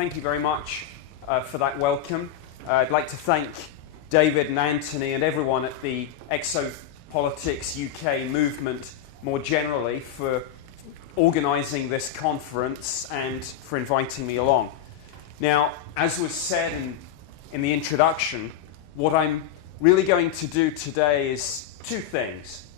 Thank you very much for that welcome. I'd like to thank David and Anthony and everyone at the Exopolitics UK movement more generally for organising this conference and for inviting me along. Now, as was said in the introduction, what I'm really going to do today is two things.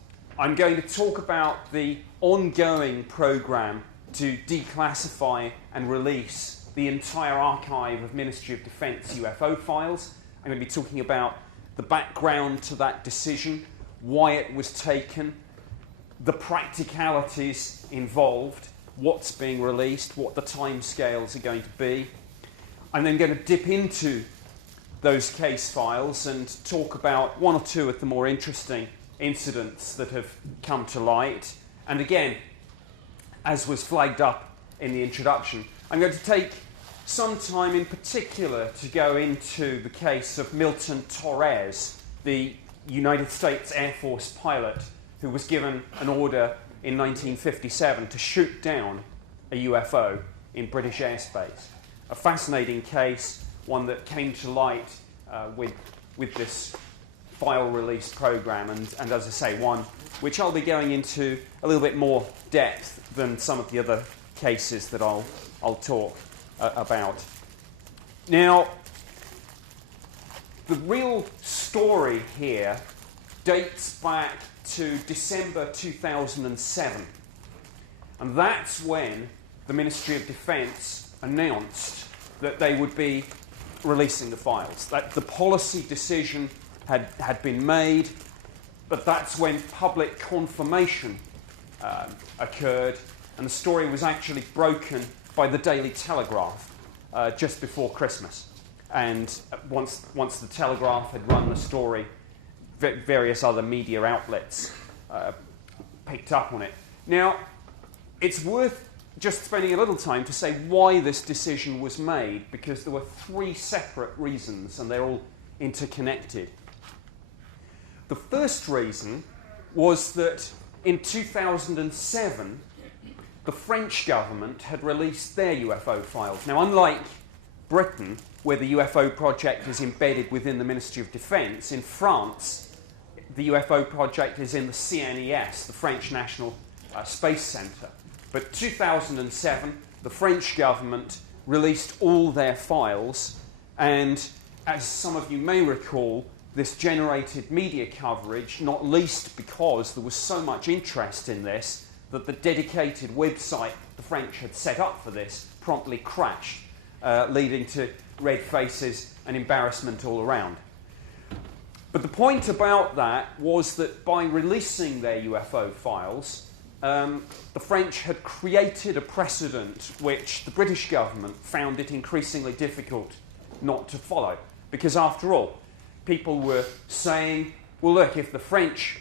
I'm going to talk about the ongoing programme to declassify and release the entire archive of Ministry of Defence UFO files. I'm going to be talking about the background to that decision, why it was taken, the practicalities involved, what's being released, what the timescales are going to be. I'm then going to dip into those case files and talk about one or two of the more interesting incidents that have come to light. And again, as was flagged up in the introduction, I'm going to take some time in particular to go into the case of Milton Torres, the United States Air Force pilot who was given an order in 1957 to shoot down a UFO in British airspace. A fascinating case, one that came to light with this file release program, and as I say, one which I'll be going into a little bit more depth than some of the other cases that I'll talk about. Now, the real story here dates back to December 2007, and that's when the Ministry of Defence announced that they would be releasing the files. That the policy decision had been made, but that's when public confirmation occurred, and the story was actually broken by the Daily Telegraph just before Christmas. And once the Telegraph had run the story, various other media outlets picked up on it. Now, it's worth just spending a little time to say why this decision was made, because there were three separate reasons, and they're all interconnected. The first reason was that in 2007, the French government had released their UFO files. Now, unlike Britain, where the UFO project is embedded within the Ministry of Defence, in France, the UFO project is in the CNES, the French National Space Centre. But 2007, the French government released all their files, and as some of you may recall, this generated media coverage, not least because there was so much interest in this that the dedicated website the French had set up for this promptly crashed, leading to red faces and embarrassment all around. But the point about that was that by releasing their UFO files, the French had created a precedent which the British government found it increasingly difficult not to follow. Because after all, people were saying, well, look, if the French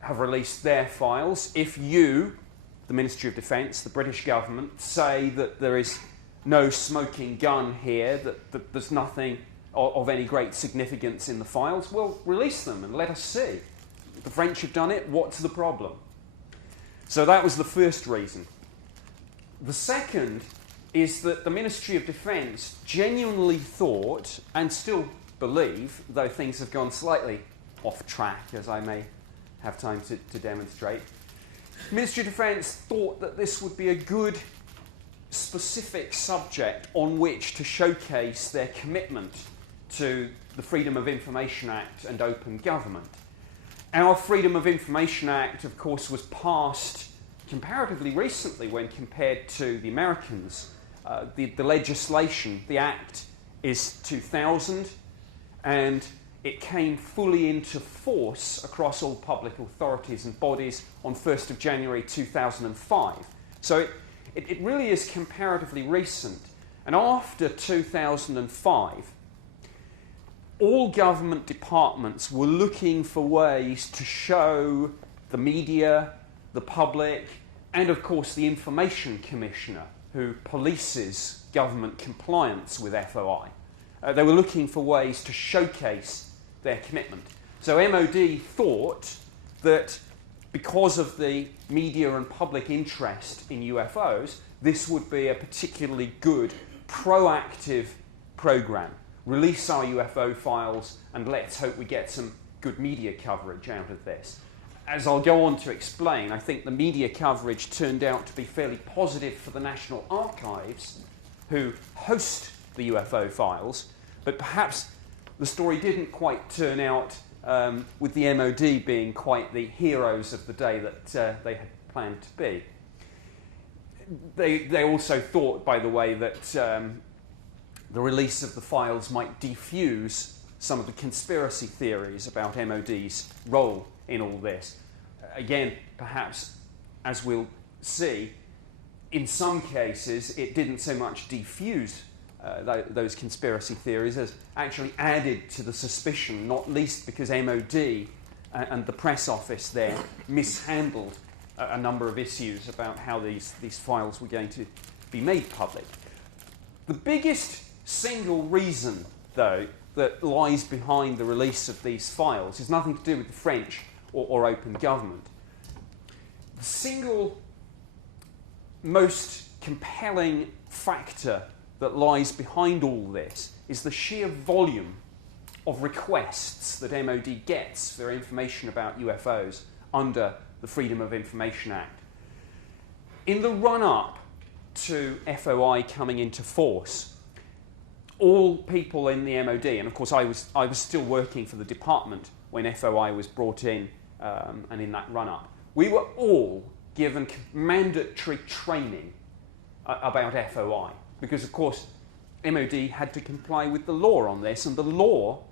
have released their files, if you, the Ministry of Defence, the British government, say that there is no smoking gun here, that there's nothing of any great significance in the files, well, release them and let us see. If the French have done it, what's the problem? So that was the first reason. The second is that the Ministry of Defence genuinely thought, and still believe, though things have gone slightly off track, as I may have time to demonstrate, the Ministry of Defence thought that this would be a good specific subject on which to showcase their commitment to the Freedom of Information Act and open government. Our Freedom of Information Act, of course, was passed comparatively recently when compared to the Americans. The legislation, the Act, is 2000, and it came fully into force across all public authorities and bodies on 1st of January 2005. So it really is comparatively recent. And after 2005, all government departments were looking for ways to show the media, the public, and of course the Information Commissioner, who polices government compliance with FOI. They were looking for ways to showcase their commitment. So MOD thought that because of the media and public interest in UFOs, this would be a particularly good proactive program. Release our UFO files and let's hope we get some good media coverage out of this. As I'll go on to explain, I think the media coverage turned out to be fairly positive for the National Archives, who host the UFO files, but perhaps the story didn't quite turn out with the MOD being quite the heroes of the day that they had planned to be. They also thought, by the way, that the release of the files might defuse some of the conspiracy theories about MOD's role in all this. Again, perhaps, as we'll see, in some cases it didn't so much defuse those conspiracy theories as actually added to the suspicion, not least because MOD and the press office there mishandled a number of issues about how these files were going to be made public. The biggest single reason, though, that lies behind the release of these files is nothing to do with the French or open government. The single most compelling factor that lies behind all this is the sheer volume of requests that MOD gets for information about UFOs under the Freedom of Information Act. In the run-up to FOI coming into force, all people in the MOD, and of course I was still working for the department when FOI was brought in and in that run-up, we were all given mandatory training about FOI because, of course, MOD had to comply with the law on this, and the law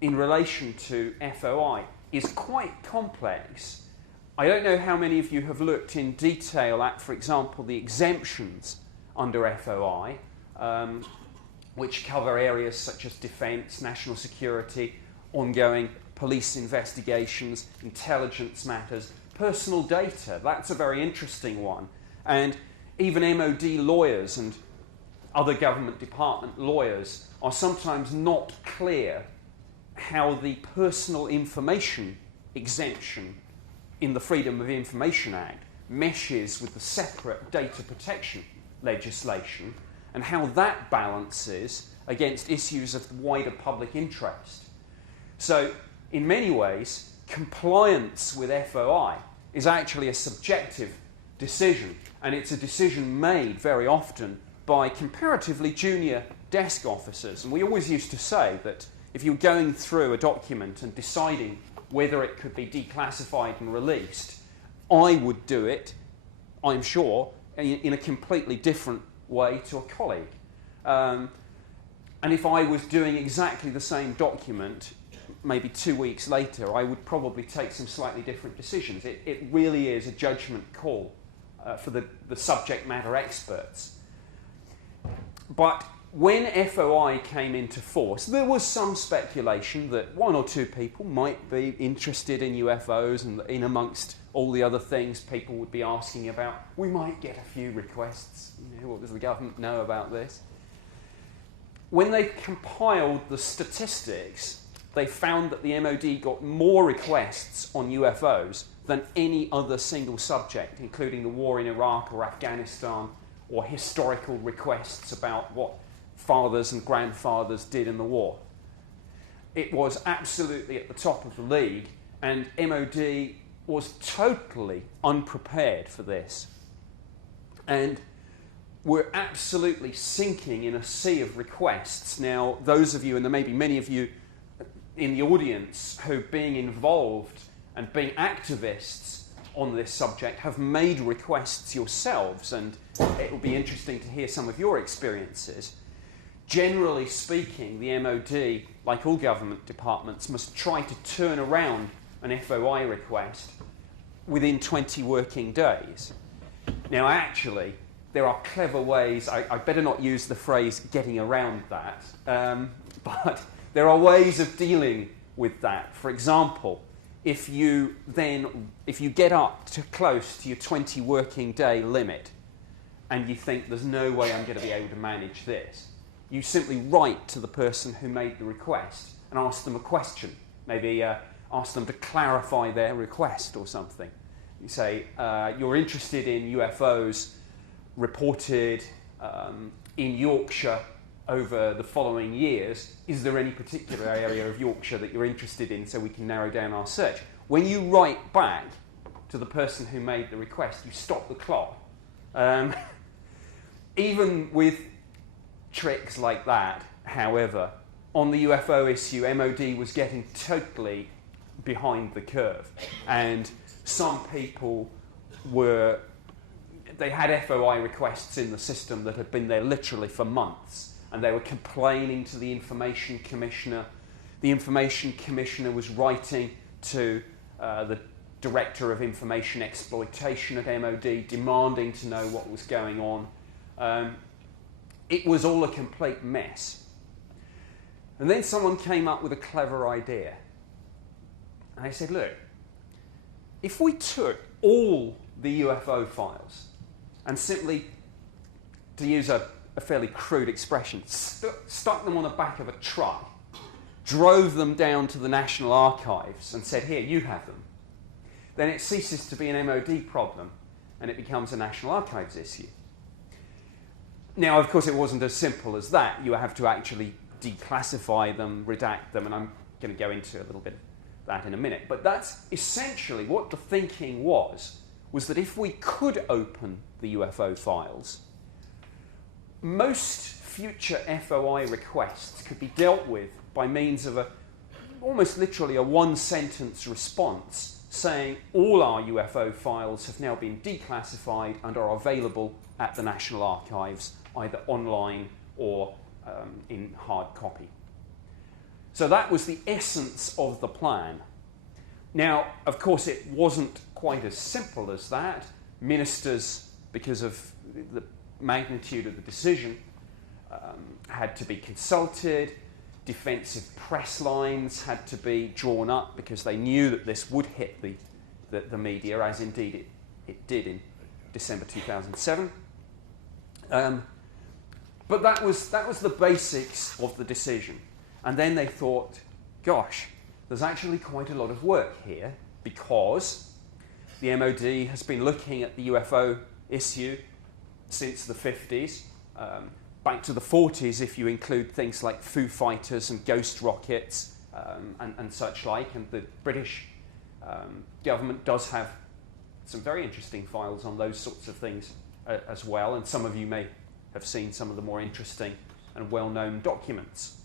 in relation to FOI is quite complex. I don't know how many of you have looked in detail at, for example, the exemptions under FOI, which cover areas such as defence, national security, ongoing police investigations, intelligence matters, personal data. That's a very interesting one. And even MOD lawyers and other government department lawyers are sometimes not clear how the personal information exemption in the Freedom of Information Act meshes with the separate data protection legislation and how that balances against issues of wider public interest. So, in many ways, compliance with FOI is actually a subjective decision, and it's a decision made very often by comparatively junior desk officers. And we always used to say that if you're going through a document and deciding whether it could be declassified and released, I would do it, I'm sure, in a completely different way to a colleague. And if I was doing exactly the same document, maybe 2 weeks later, I would probably take some slightly different decisions. It really is a judgment call for the subject matter experts. But when FOI came into force, there was some speculation that one or two people might be interested in UFOs, and in amongst all the other things people would be asking about, we might get a few requests. You know, what does the government know about this? When they compiled the statistics, they found that the MOD got more requests on UFOs than any other single subject, including the war in Iraq or Afghanistan, or historical requests about what fathers and grandfathers did in the war. It was absolutely at the top of the league, and MOD was totally unprepared for this. And we're absolutely sinking in a sea of requests. Now, those of you, and there may be many of you in the audience who, being involved and being activists on this subject, have made requests yourselves, and it will be interesting to hear some of your experiences. Generally speaking, the MOD, like all government departments, must try to turn around an FOI request within 20 working days. Now, actually, there are clever ways, I better not use the phrase getting around that, but there are ways of dealing with that. For example, if you get up to close to your 20 working day limit and you think there's no way I'm going to be able to manage this, you simply write to the person who made the request and ask them a question. Maybe ask them to clarify their request or something. You say, you're interested in UFOs reported in Yorkshire over the following years, is there any particular area of Yorkshire that you're interested in so we can narrow down our search? When you write back to the person who made the request, you stop the clock. Even with tricks like that, however, on the UFO issue, MOD was getting totally behind the curve. And some people they had FOI requests in the system that had been there literally for months, and they were complaining to the Information Commissioner. The Information Commissioner was writing to the Director of Information Exploitation at MOD, demanding to know what was going on. It was all a complete mess. And then someone came up with a clever idea. And they said, look, if we took all the UFO files and simply, to use a fairly crude expression, stuck them on the back of a truck, drove them down to the National Archives and said, here, you have them, then it ceases to be an MOD problem and it becomes a National Archives issue. Now, of course, it wasn't as simple as that. You have to actually declassify them, redact them, and I'm going to go into a little bit of that in a minute. But that's essentially what the thinking was that if we could open the UFO files, most future FOI requests could be dealt with by means of almost literally a one-sentence response saying all our UFO files have now been declassified and are available at the National Archives, either online or in hard copy. So that was the essence of the plan. Now, of course, it wasn't quite as simple as that. Ministers, because of the magnitude of the decision, had to be consulted. Defensive press lines had to be drawn up because they knew that this would hit the media, as indeed it did in December 2007. But that was the basics of the decision. And then they thought, gosh, there's actually quite a lot of work here because the MOD has been looking at the UFO issue since the 50s, back to the 40s if you include things like Foo Fighters and ghost rockets and such like. And the British government does have some very interesting files on those sorts of things as well, and some of you may have seen some of the more interesting and well-known documents.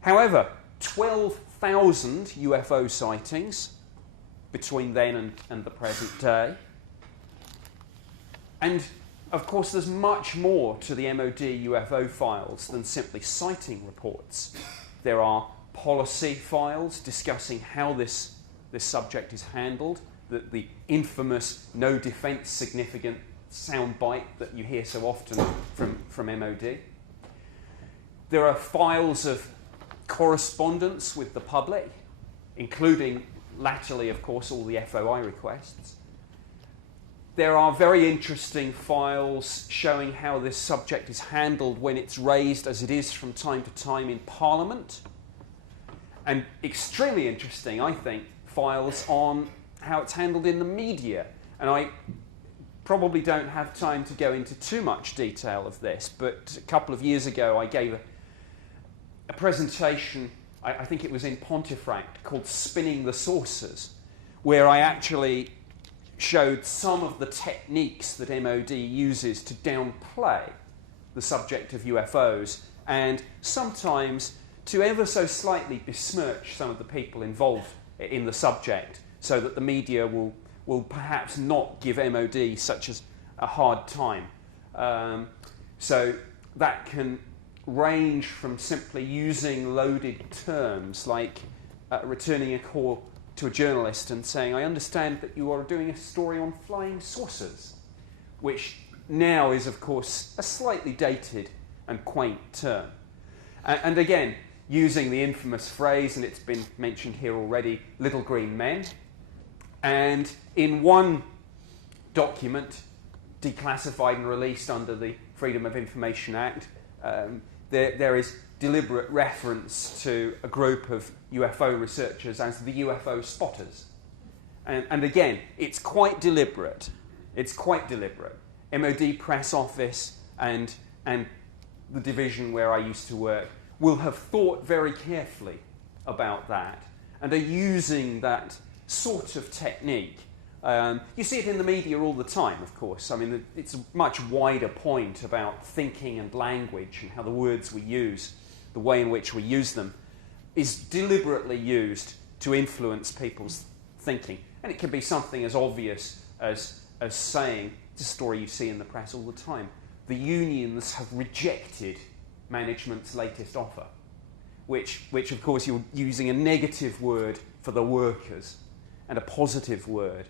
However, 12,000 UFO sightings between then and the present day. And, of course, there's much more to the MOD UFO files than simply sighting reports. There are policy files discussing how this subject is handled, the infamous no defence significant soundbite that you hear so often from MOD. There are files of correspondence with the public, including latterly, of course, all the FOI requests. There are very interesting files showing how this subject is handled when it's raised, as it is from time to time, in Parliament. And extremely interesting, I think, files on how it's handled in the media. And I probably don't have time to go into too much detail of this, but a couple of years ago I gave a presentation, I think it was in Pontefract, called Spinning the Sources, where I actually showed some of the techniques that MOD uses to downplay the subject of UFOs and sometimes to ever so slightly besmirch some of the people involved in the subject so that the media will perhaps not give MOD such as a hard time. So that can range from simply using loaded terms like returning a call to a journalist and saying, I understand that you are doing a story on flying saucers, which now is, of course, a slightly dated and quaint term. And again, using the infamous phrase, and it's been mentioned here already, little green men. And in one document, declassified and released under the Freedom of Information Act, there is deliberate reference to a group of UFO researchers as the UFO spotters. And again, it's quite deliberate. It's quite deliberate. MOD Press Office and the division where I used to work, will have thought very carefully about that and are using that sort of technique. You see it in the media all the time, of course. I mean, it's a much wider point about thinking and language and how the words we use, the way in which we use them, is deliberately used to influence people's thinking. And it can be something as obvious as saying, it's a story you see in the press all the time, the unions have rejected management's latest offer, which of course you're using a negative word for the workers and a positive word,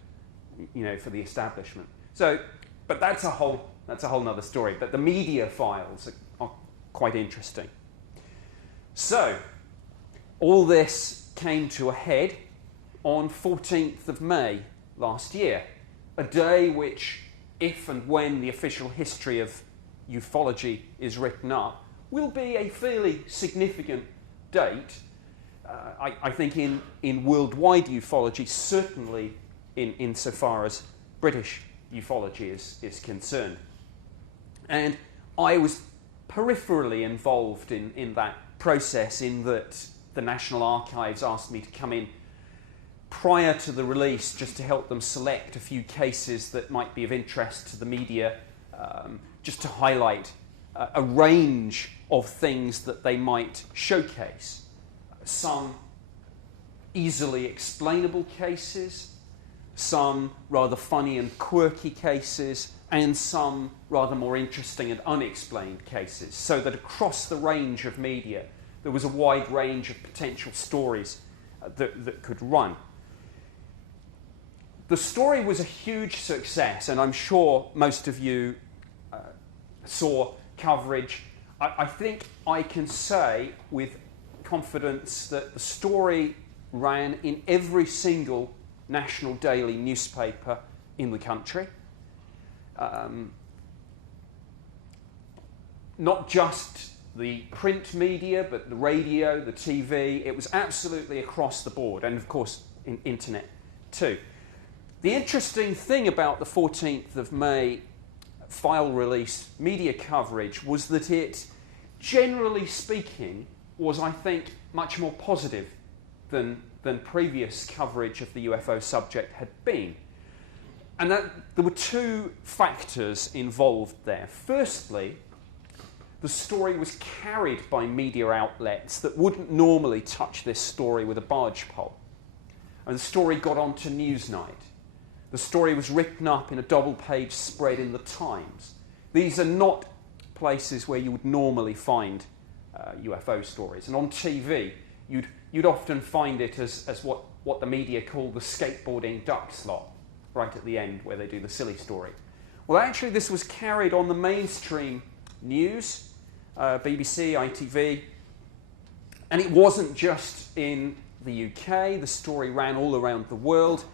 for the establishment. So, but that's a whole nother story. But the media files are quite interesting. So, all this came to a head on 14th of May last year, a day which, if and when the official history of ufology is written up, will be a fairly significant date, I think, in worldwide ufology, certainly insofar as British ufology is concerned. And I was peripherally involved in that process, in that the National Archives asked me to come in prior to the release just to help them select a few cases that might be of interest to the media, just to highlight a range of things that they might showcase. Some easily explainable cases, some rather funny and quirky cases, and some rather more interesting and unexplained cases, so that across the range of media there was a wide range of potential stories that could run. The story was a huge success, and I'm sure most of you saw coverage. I think I can say with confidence that the story ran in every single national daily newspaper in the country. Not just the print media, but the radio, the TV. It was absolutely across the board, and of course, internet too. The interesting thing about the 14th of May file release media coverage was that it, generally speaking, was, I think, much more positive than previous coverage of the UFO subject had been. And that there were two factors involved there. Firstly, the story was carried by media outlets that wouldn't normally touch this story with a barge pole. And the story got onto Newsnight. The story was written up in a double-page spread in the Times. These are not places where you would normally find UFO stories. And on TV, you'd often find it as what the media call the skateboarding duck slot, right at the end where they do the silly story. Well, actually, this was carried on the mainstream news, BBC, ITV, and it wasn't just in the UK. The story ran all around the world,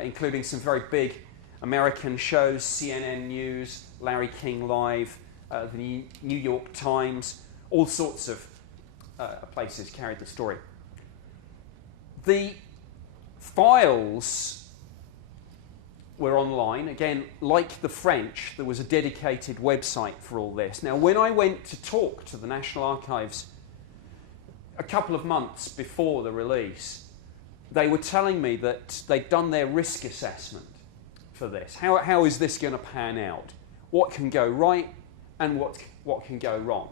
including some very big American shows, CNN News, Larry King Live, the New York Times, all sorts of places carried the story. The files were online. Again, like the French, there was a dedicated website for all this. Now, when I went to talk to the National Archives a couple of months before the release, they were telling me that they'd done their risk assessment for this. How is this going to pan out? What can go right and what can go wrong?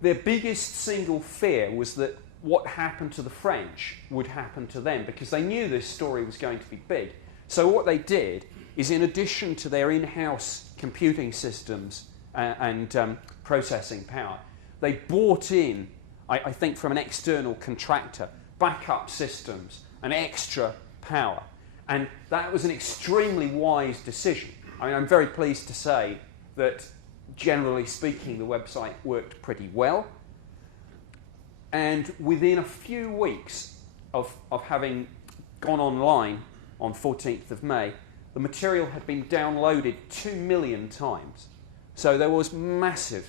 Their biggest single fear was that what happened to the French would happen to them, because they knew this story was going to be big. So what they did is, in addition to their in-house computing systems and processing power, they bought in, I think from an external contractor, backup systems and extra power. And that was an extremely wise decision. I mean, I'm very pleased to say that, generally speaking, the website worked pretty well. And within a few weeks of having gone online on 14th of May, the material had been downloaded 2 million times. So there was massive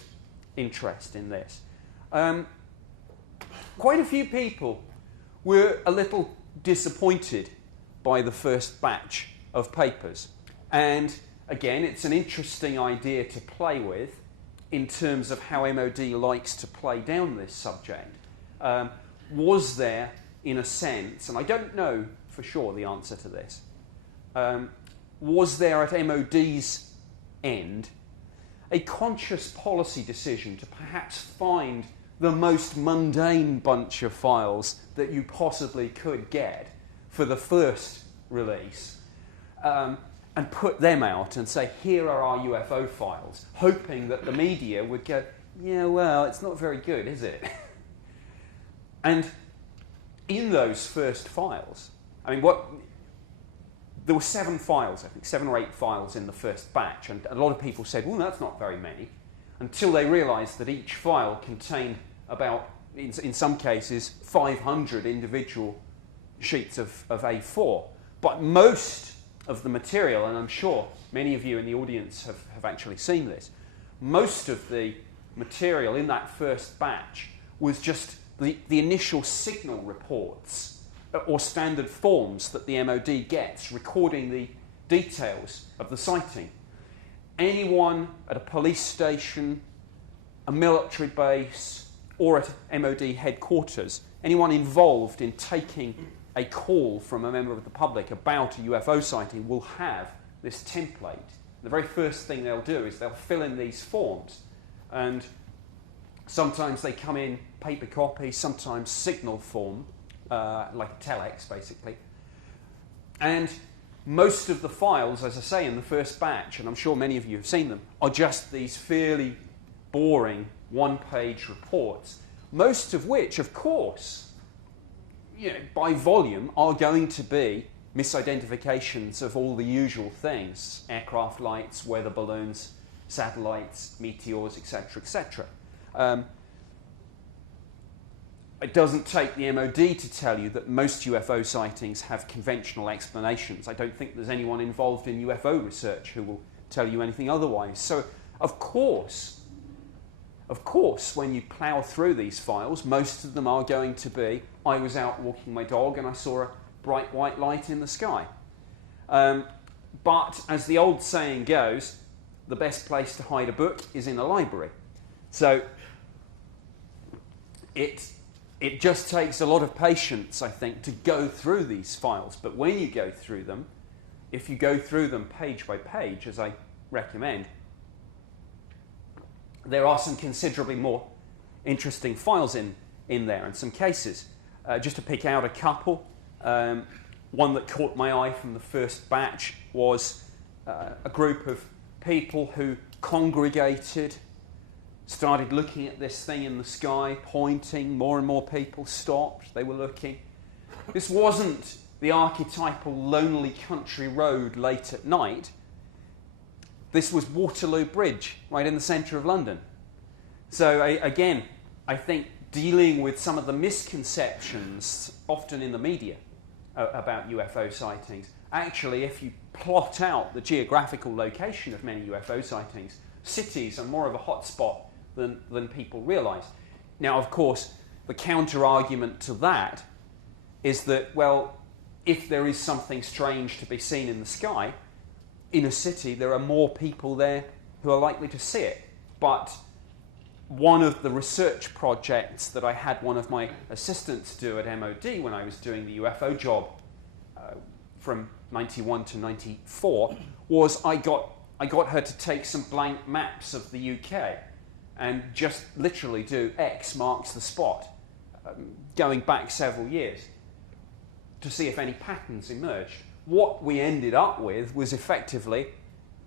interest in this. Quite a few people were a little disappointed by the first batch of papers. And again, it's an interesting idea to play with. in terms of how MOD likes to play down this subject. Was there, in a sense, and I don't know for sure the answer to this, was there at MOD's end a conscious policy decision to perhaps find the most mundane bunch of files that you possibly could get for the first release, and put them out and say, here are our UFO files, hoping that the media would go, yeah, well, it's not very good, is it? And in those first files, I mean, there were 7 files, I think, 7 or 8 files in the first batch, and a lot of people said, well, that's not very many, until they realised that each file contained about, in some cases, 500 individual sheets of A4. But most of the material, and I'm sure many of you in the audience have actually seen this, most of the material in that first batch was just the initial signal reports or standard forms that the MOD gets recording the details of the sighting. Anyone at a police station, a military base, or at MOD headquarters, anyone involved in taking a call from a member of the public about a UFO sighting will have this template. The very first thing they'll do is they'll fill in these forms, and sometimes they come in paper copy, sometimes signal form, like a telex basically. And most of the files, as I say, in the first batch, and I'm sure many of you have seen them, are just these fairly boring one-page reports, most of which, of course, by volume, are going to be misidentifications of all the usual things: aircraft lights, weather balloons, satellites, meteors, etc., etc. It doesn't take the MOD to tell you that most UFO sightings have conventional explanations. I don't think there's anyone involved in UFO research who will tell you anything otherwise. So, of course, when you plough through these files, most of them are going to be, I was out walking my dog and I saw a bright white light in the sky. But as the old saying goes, the best place to hide a book is in a library. So it just takes a lot of patience, I think, to go through these files. But when you go through them, if you go through them page by page, as I recommend, there are some considerably more interesting files in there and some cases. Just to pick out a couple, one that caught my eye from the first batch was a group of people who congregated, started looking at this thing in the sky, pointing. More and more people stopped. They were looking. This wasn't the archetypal lonely country road late at night. This was Waterloo Bridge, right in the centre of London. So again, I think dealing with some of the misconceptions often in the media about UFO sightings. Actually, if you plot out the geographical location of many UFO sightings, cities are more of a hotspot than people realise. Now, of course, the counter-argument to that is that, well, if there is something strange to be seen in the sky, in a city, there are more people there who are likely to see it. But one of the research projects that I had one of my assistants do at MOD when I was doing the UFO job from 91 to 94 was I got her to take some blank maps of the UK and just literally do X marks the spot, going back several years, to see if any patterns emerged. What we ended up with was effectively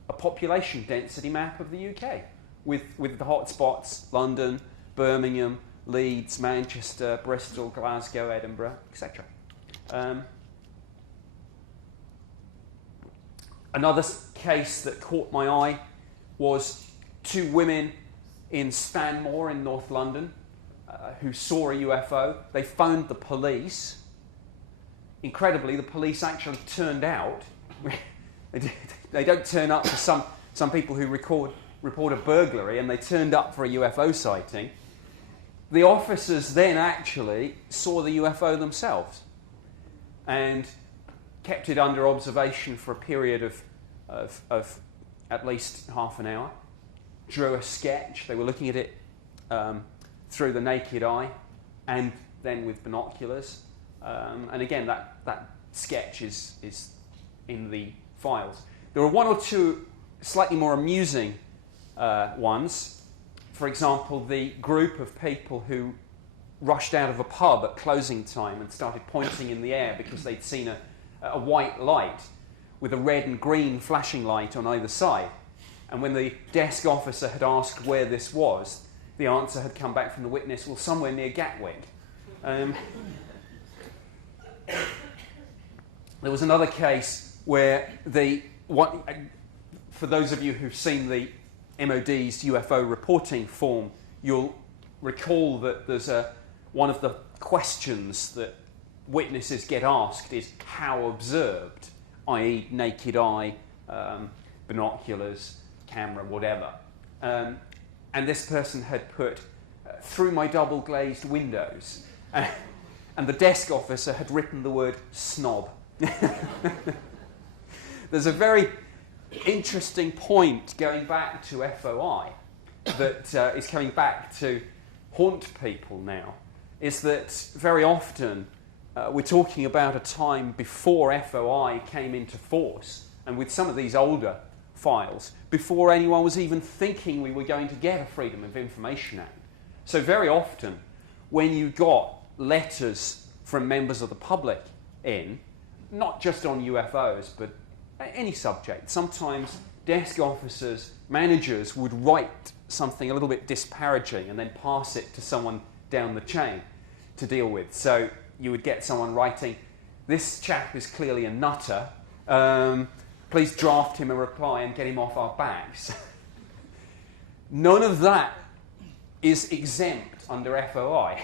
a population density map of the UK, with the hotspots: London, Birmingham, Leeds, Manchester, Bristol, Glasgow, Edinburgh, etc. Another case that caught my eye was 2 women in Stanmore in North London who saw a UFO. They phoned the police. Incredibly, the police actually turned out. They don't turn up for some people who report a burglary, and they turned up for a UFO sighting. The officers then actually saw the UFO themselves and kept it under observation for a period of at least half an hour. drew a sketch. They were looking at it through the naked eye and then with binoculars. And again, that sketch is in the files. There are one or two slightly more amusing ones. For example, the group of people who rushed out of a pub at closing time and started pointing in the air because they'd seen a white light with a red and green flashing light on either side. And when the desk officer had asked where this was, the answer had come back from the witness, well, somewhere near Gatwick. There was another case where for those of you who've seen the MOD's UFO reporting form, you'll recall that there's one of the questions that witnesses get asked is how observed, i.e. naked eye, binoculars, camera, whatever. And this person had put, through my double glazed windows. And the desk officer had written the word snob. There's a very interesting point going back to FOI that is coming back to haunt people now, is that very often we're talking about a time before FOI came into force, and with some of these older files, before anyone was even thinking we were going to get a Freedom of Information Act. So very often, when you got letters from members of the public in, not just on UFOs, but any subject, sometimes desk officers, managers would write something a little bit disparaging and then pass it to someone down the chain to deal with. So you would get someone writing, this chap is clearly a nutter, please draft him a reply and get him off our backs. None of that is exempt under FOI.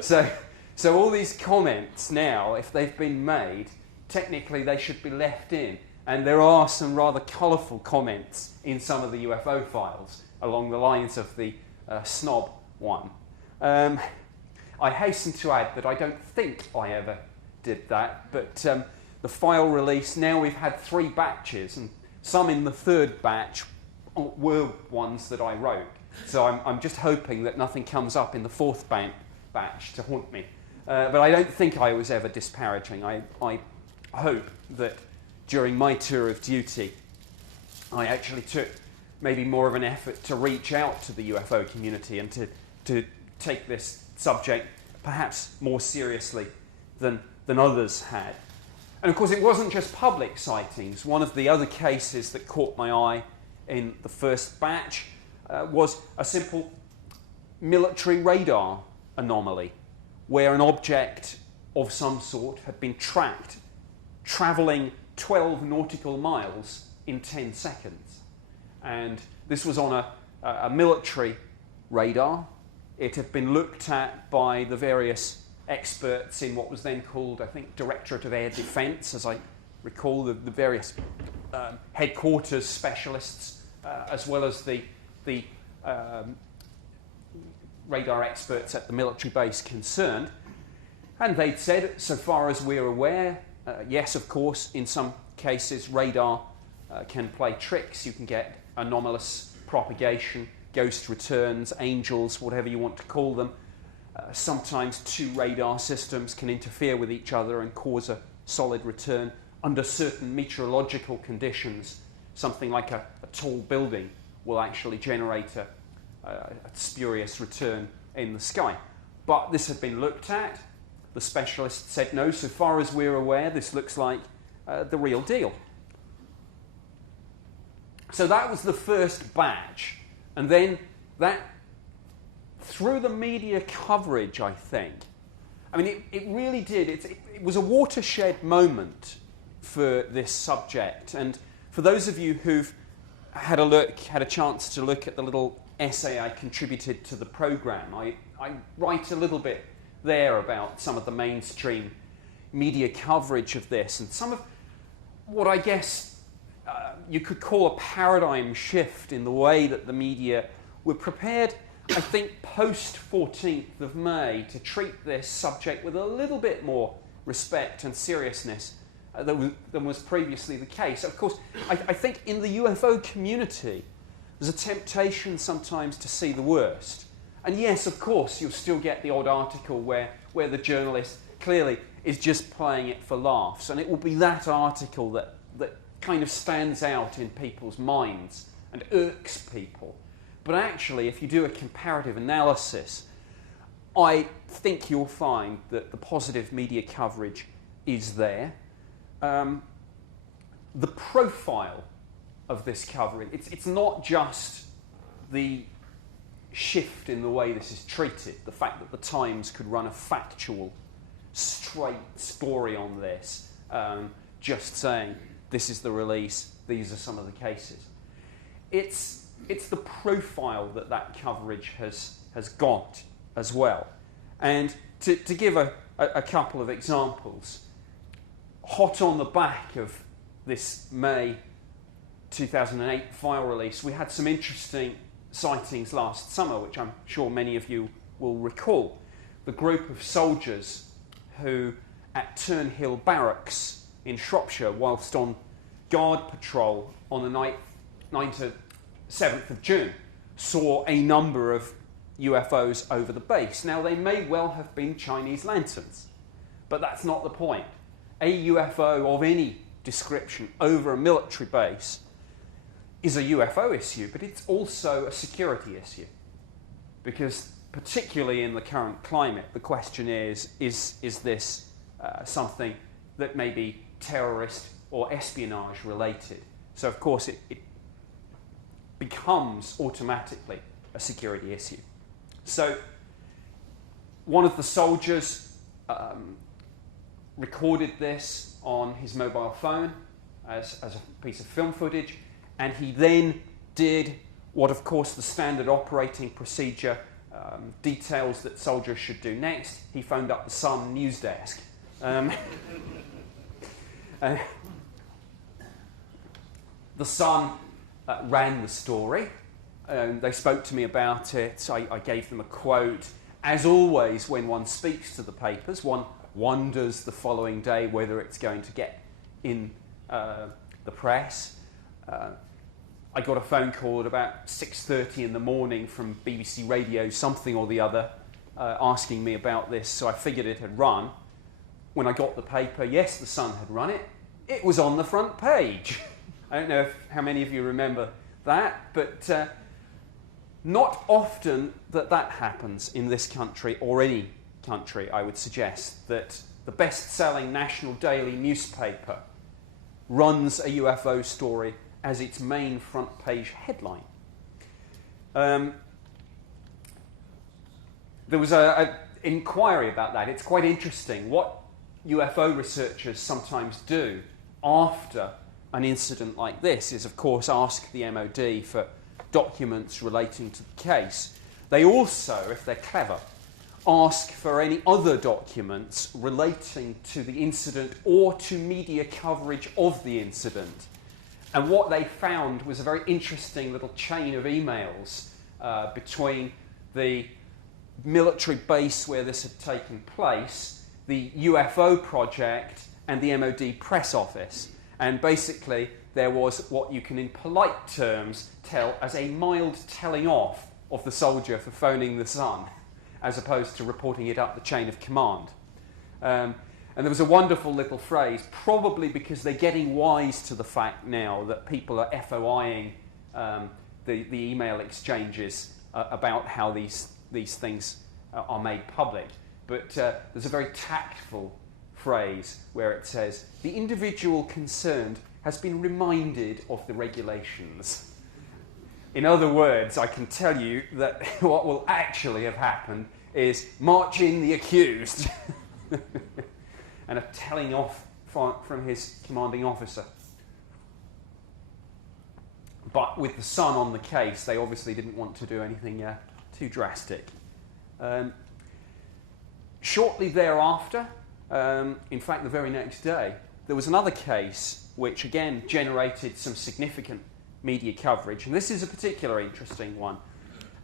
So all these comments now, if they've been made, technically they should be left in. And there are some rather colourful comments in some of the UFO files along the lines of the snob one. I hasten to add that I don't think I ever did that, but the file release, now we've had 3 batches, and some in the 3rd batch were ones that I wrote. So I'm just hoping that nothing comes up in the 4th batch to haunt me. But I don't think I was ever disparaging. I hope that during my tour of duty, I actually took maybe more of an effort to reach out to the UFO community and to take this subject perhaps more seriously than others had. And of course, it wasn't just public sightings. One of the other cases that caught my eye in the first batch was a simple military radar anomaly, where an object of some sort had been tracked travelling 12 nautical miles in 10 seconds. And this was on a military radar. It had been looked at by the various experts in what was then called, I think, Directorate of Air Defence, as I recall, the various headquarters specialists, as well as the radar experts at the military base concerned. And they'd said, so far as we're aware, yes, of course, in some cases radar can play tricks. You can get anomalous propagation, ghost returns, angels, whatever you want to call them. Sometimes 2 radar systems can interfere with each other and cause a solid return. Under certain meteorological conditions, something like a tall building will actually generate a spurious return in the sky. But this had been looked at. The specialists said, no, so far as we're aware, this looks like the real deal. So that was the first batch. And then that, through the media coverage, I think, I mean, it really did. It was a watershed moment for this subject. And for those of you who've had a chance to look at the little essay I contributed to the programme, I write a little bit there about some of the mainstream media coverage of this and some of what I guess you could call a paradigm shift in the way that the media were prepared, I think, post 14th of May to treat this subject with a little bit more respect and seriousness than was previously the case. Of course, I think in the UFO community, there's a temptation sometimes to see the worst. And yes, of course, you'll still get the odd article where the journalist clearly is just playing it for laughs, and it will be that article that kind of stands out in people's minds and irks people. But actually, if you do a comparative analysis, I think you'll find that the positive media coverage is there. The profile of this coverage, it's not just the shift in the way this is treated, the fact that the Times could run a factual, straight story on this, just saying this is the release, these are some of the cases. It's the profile that coverage has got as well. And to give a couple of examples, hot on the back of this May 2008 file release, we had some interesting sightings last summer, which I'm sure many of you will recall. The group of soldiers who, at Turnhill Barracks in Shropshire, whilst on guard patrol on the 7th of June, saw a number of UFOs over the base. Now, they may well have been Chinese lanterns, but that's not the point. A UFO of any description over a military base is a UFO issue, but it's also a security issue. Because particularly in the current climate, the question is this something that may be terrorist or espionage related? So of course it becomes automatically a security issue. So one of the soldiers recorded this on his mobile phone as a piece of film footage, and he then did what, of course, the standard operating procedure details that soldiers should do next. He phoned up the Sun news desk. The Sun ran the story. They spoke to me about it. I gave them a quote. As always, when one speaks to the papers, one wonders the following day whether it's going to get in the press. I got a phone call at about 6:30 in the morning from BBC Radio something or the other asking me about this, so I figured it had run. When I got the paper, yes, the Sun had run it. It was on the front page. I don't know how many of you remember that, but not often that happens in this country or any country, I would suggest, that the best-selling national daily newspaper runs a UFO story as its main front page headline. There was an inquiry about that. It's quite interesting. What UFO researchers sometimes do after an incident like this is, of course, ask the MOD for documents relating to the case. They also, if they're clever, ask for any other documents relating to the incident or to media coverage of the incident. And what they found was a very interesting little chain of emails between the military base where this had taken place, the UFO project, and the MOD press office. And basically, there was what you can, in polite terms, tell as a mild telling off of the soldier for phoning the Sun, as opposed to reporting it up the chain of command. And there was a wonderful little phrase, probably because they're getting wise to the fact now that people are FOIing the email exchanges about how these things are made public. But there's a very tactful phrase where it says, the individual concerned has been reminded of the regulations. In other words, I can tell you that what will actually have happened is march in the accused and a telling off from his commanding officer. But with the Sun on the case, they obviously didn't want to do anything too drastic. Shortly thereafter, in fact the very next day, there was another case which again generated some significant media coverage, and this is a particularly interesting one.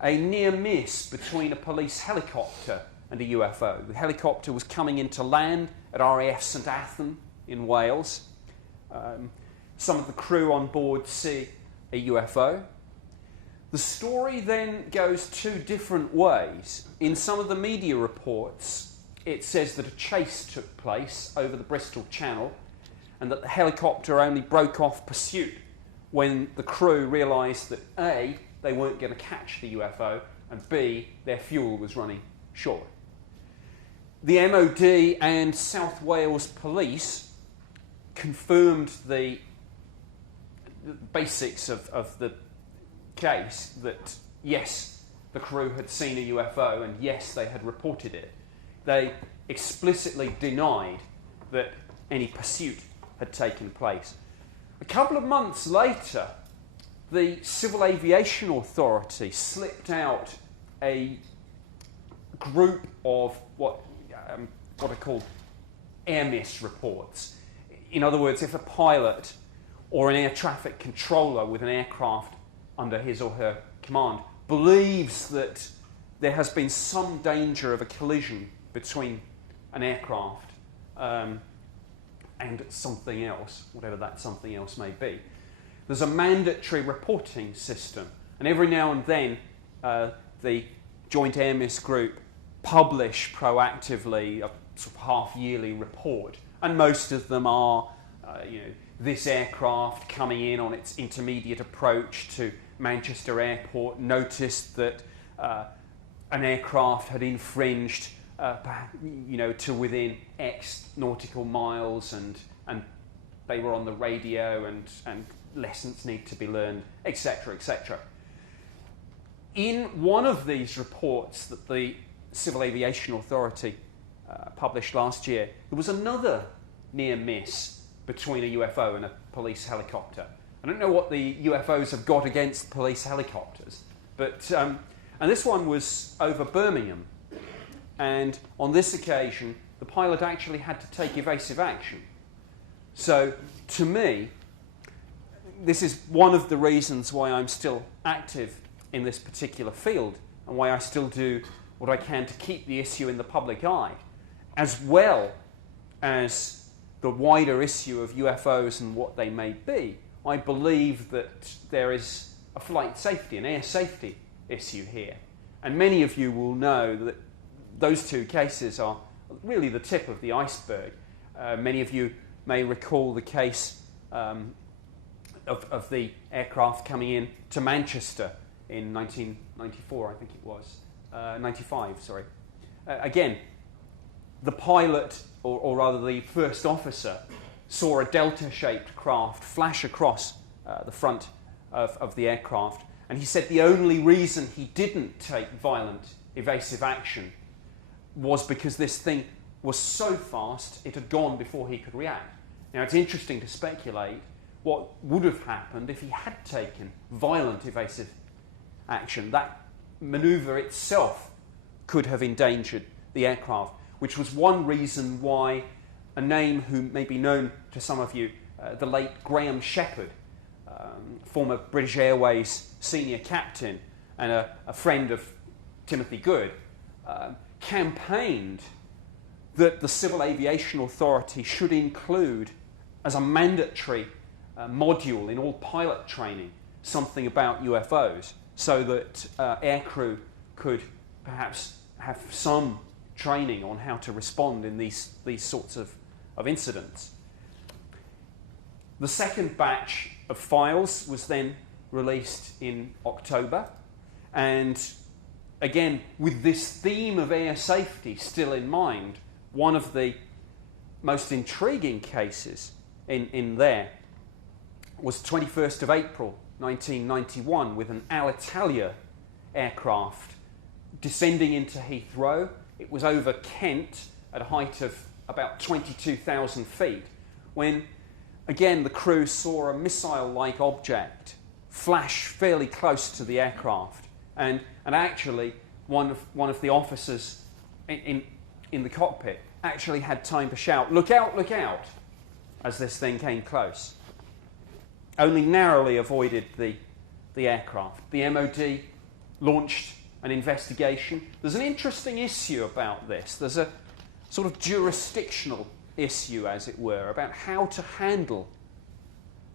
A near miss between a police helicopter and a UFO. The helicopter was coming into land at RAF St Athan in Wales. Some of the crew on board see a UFO. The story then goes two different ways. In some of the media reports, it says that a chase took place over the Bristol Channel and that the helicopter only broke off pursuit when the crew realised that A, they weren't going to catch the UFO, and B, their fuel was running short. The MOD and South Wales Police confirmed the basics of the case, that yes, the crew had seen a UFO and yes, they had reported it. They explicitly denied that any pursuit had taken place. A couple of months later, the Civil Aviation Authority slipped out a group of what are called air miss reports. In other words, if a pilot or an air traffic controller with an aircraft under his or her command believes that there has been some danger of a collision between an aircraft and something else, whatever that something else may be, there's a mandatory reporting system. And every now and then, the Joint Air Miss Group publish proactively a sort of half-yearly report. And most of them are, this aircraft coming in on its intermediate approach to Manchester Airport noticed that an aircraft had infringed to within X nautical miles, and they were on the radio, and lessons need to be learned, etc., etc. In one of these reports that the Civil Aviation Authority published last year, there was another near miss between a UFO and a police helicopter. I don't know what the UFOs have got against police helicopters, but and this one was over Birmingham. And on this occasion, the pilot actually had to take evasive action. So, to me, this is one of the reasons why I'm still active in this particular field, and why I still do what I can to keep the issue in the public eye, as well as the wider issue of UFOs and what they may be. I believe that there is a flight safety, an air safety issue here. And many of you will know that those two cases are really the tip of the iceberg. Many of you may recall the case of the aircraft coming in to Manchester in 1994, I think it was. 95, sorry. Again, the pilot, or rather the first officer, saw a delta-shaped craft flash across the front of the aircraft, and he said the only reason he didn't take violent evasive action was because this thing was so fast it had gone before he could react. Now, it's interesting to speculate what would have happened if he had taken violent evasive action. That manoeuvre itself could have endangered the aircraft, which was one reason why a name who may be known to some of you, the late Graham Shepherd, former British Airways senior captain and a friend of Timothy Good, campaigned that the Civil Aviation Authority should include as a mandatory module in all pilot training something about UFOs, so that aircrew could perhaps have some training on how to respond in these sorts of incidents. The second batch of files was then released in October, and again, with this theme of air safety still in mind, one of the most intriguing cases in there was 21st of April 1991, with an Alitalia aircraft descending into Heathrow. It was over Kent at a height of about 22,000 feet, when again the crew saw a missile-like object flash fairly close to the aircraft, and actually one of the officers in the cockpit actually had time to shout, "Look out, look out," as this thing came close. Only narrowly avoided the aircraft. The MOD launched an investigation. There's an interesting issue about this. There's a sort of jurisdictional issue, as it were, about how to handle